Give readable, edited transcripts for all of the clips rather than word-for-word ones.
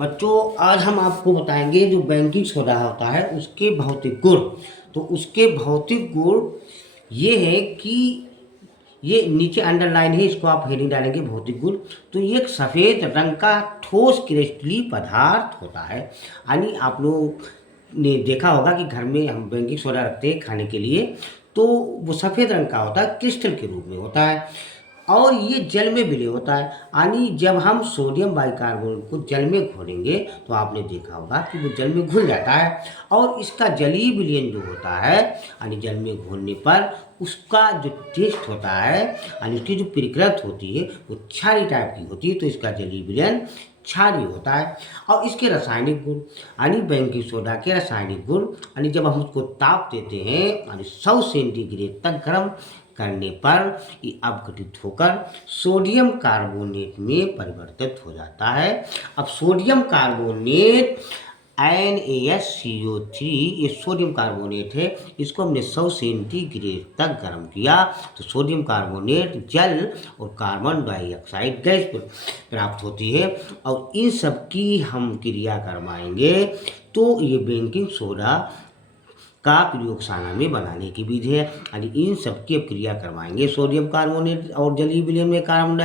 बच्चों आज हम आपको बताएंगे जो बेकिंग सोडा होता है उसके भौतिक गुण। तो उसके भौतिक गुण ये है कि ये नीचे अंडरलाइन है, इसको आप हेडिंग डालेंगे भौतिक गुण। तो ये एक सफ़ेद रंग का ठोस क्रिस्टली पदार्थ होता है। यानी आप लोग ने देखा होगा कि घर में हम बेकिंग सोडा रखते हैं खाने के लिए, तो वो सफ़ेद रंग का होता है, क्रिस्टल के रूप में होता है और ये जल में विलय होता है। यानी जब हम सोडियम बाइकार्बोनेट को जल में घोलेंगे तो आपने देखा होगा कि वो जल में घुल जाता है और इसका जलीय विलयन जो होता है यानी जल में घोलने पर उसका जो टेस्ट होता है यानी उसकी जो प्रकृति होती है वो क्षारीय टाइप की होती है। तो इसका जलीय विलयन क्षारीय होता है। और इसके रासायनिक गुण यानी बेकिंग सोडा के रासायनिक गुण यानी जब हम उसको ताप देते हैं यानी 100 सेंटीग्रेड तक गर्म करने पर ये अपघटित होकर सोडियम कार्बोनेट में परिवर्तित हो जाता है। अब सोडियम कार्बोनेट NaSCO3 ये सोडियम कार्बोनेट है, इसको हमने 100 सेंटीग्रेड तक गर्म किया तो सोडियम कार्बोनेट जल और कार्बन डाइऑक्साइड गैस प्राप्त होती है। और इन सब की हम क्रिया करवाएंगे तो ये बेकिंग सोडा का प्रयोगशाला में बनाने की विधि है। यानी इन सबकी क्रिया करवाएंगे सोडियम कार्बोनेट और जलीय विलयन में कार्बन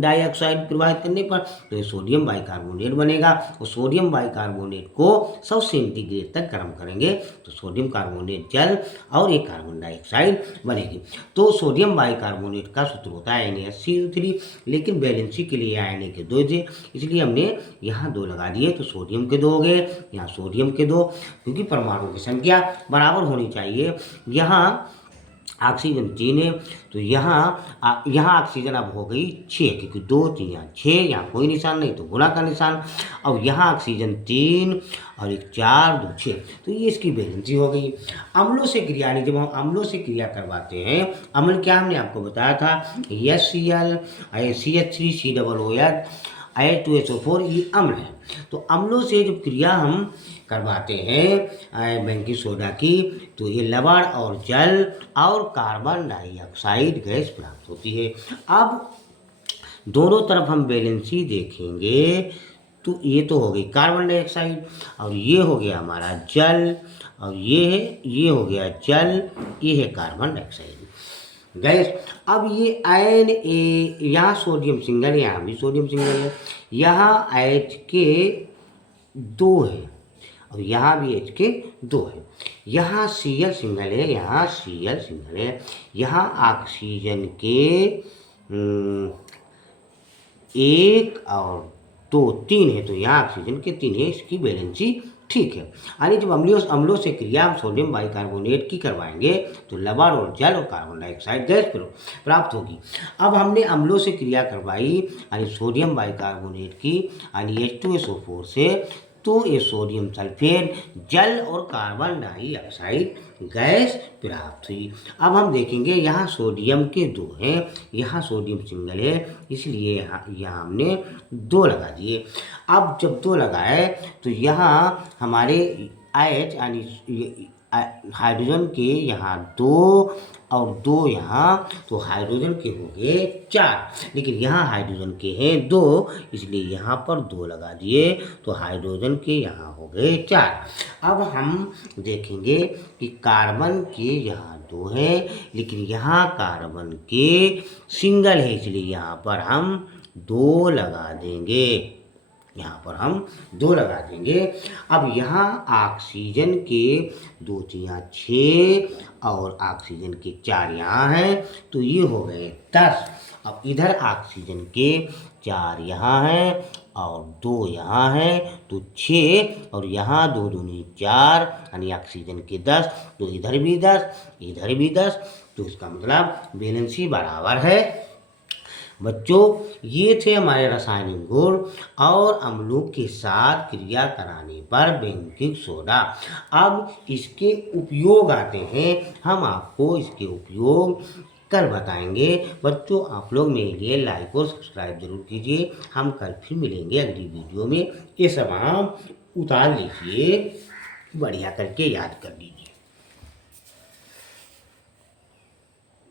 डाइऑक्साइड प्रवाहित करने पर तो ये सोडियम बाइकार्बोनेट बनेगा। और सोडियम बाइकार्बोनेट को 100 सेंटीग्रेड तक गर्म करेंगे तो सोडियम कार्बोनेट जल और एक कार्बन डाइऑक्साइड बनेगी। तो सोडियम बाइकार्बोनेट का सूत्र होता है NaSCO3, लेकिन बैलेंसी के लिए Na के 2 थे इसलिए हमने यहाँ 2 लगा दिए तो सोडियम के 2 हो गए, यहाँ सोडियम के 2, क्योंकि परमाणु की संख्या बराबर होनी चाहिए। यहाँ ऑक्सीजन 3 है तो यहाँ ऑक्सीजन अब हो गई 6, क्योंकि 2 3 यहाँ 6, यहाँ कोई निशान नहीं तो गुणा का निशान। अब यहाँ ऑक्सीजन 3 और 1 4 2 6 तो ये इसकी बैलेंसी हो गई। अम्लों से क्रिया यानी जब हम अम्लों से क्रिया करवाते हैं, अम्ल क्या हमने आपको बताया था HCl CH3 COOH H2SO4 ये अम्ल है। तो अम्लों से जब क्रिया हम करवाते हैं बेकिंग सोडा की तो ये लवण और जल और कार्बन डाइऑक्साइड गैस प्राप्त होती है। अब दोनों तरफ हम बैलेंसी देखेंगे तो ये तो हो गई कार्बन डाइऑक्साइड और ये हो गया हमारा जल और ये हो गया जल, ये है कार्बन डाइऑक्साइड गैस। अब ये Na यहाँ सोडियम सिंगल, यहाँ भी सोडियम सिंगल है, यहाँ H2 है और यहाँ भी H2 है, यहाँ Cl सिंगल है, यहाँ Cl सिंगल है, यहाँ ऑक्सीजन के 1 और 2 3 है तो यहाँ ऑक्सीजन के 3 है, इसकी बैलेंसी ठीक है। यानी जब अम्लों से क्रिया हम सोडियम बाइकार्बोनेट की करवाएंगे तो लवण और जल और कार्बन डाइऑक्साइड गैस प्राप्त होगी। अब हमने अम्लों से क्रिया करवाई यानी सोडियम बाइकार्बोनेट की यानी H2SO4 से तो ये सोडियम सल्फेट जल और कार्बन डाइऑक्साइड गैस प्राप्त हुई। अब हम देखेंगे यहाँ सोडियम के 2 हैं, यहाँ सोडियम सिंगल है इसलिए यहाँ हमने 2 लगा दिए। अब जब 2 लगाए तो यहाँ हमारे H यानी हाइड्रोजन के यहाँ 2 और 2 यहाँ तो हाइड्रोजन के हो गए 4, लेकिन यहाँ हाइड्रोजन के हैं 2 इसलिए यहाँ पर 2 लगा दिए तो हाइड्रोजन के यहाँ हो गए 4। अब हम देखेंगे कि कार्बन के यहाँ 2 है लेकिन यहाँ कार्बन के सिंगल है इसलिए यहाँ पर हम 2 लगा देंगे, यहाँ पर हम 2 लगा देंगे। अब यहाँ ऑक्सीजन के 2 यहाँ 6 और ऑक्सीजन के 4 यहाँ हैं तो ये हो गए 10। अब इधर ऑक्सीजन के 4 यहाँ हैं और 2 यहाँ हैं तो 6 और यहाँ 2 दूनी 4 यानी ऑक्सीजन के 10 तो इधर भी 10 इधर भी 10 तो इसका मतलब बैलेंसी बराबर है। बच्चों ये थे हमारे रासायनिक गुण और अम्लों के साथ क्रिया कराने पर बेकिंग सोडा। अब इसके उपयोग आते हैं, हम आपको इसके उपयोग कर बताएंगे। बच्चों आप लोग मेरे लिए लाइक और सब्सक्राइब जरूर कीजिए। हम कल फिर मिलेंगे अगली वीडियो में। ये सब आप उतार लीजिए, बढ़िया करके याद कर लीजिए।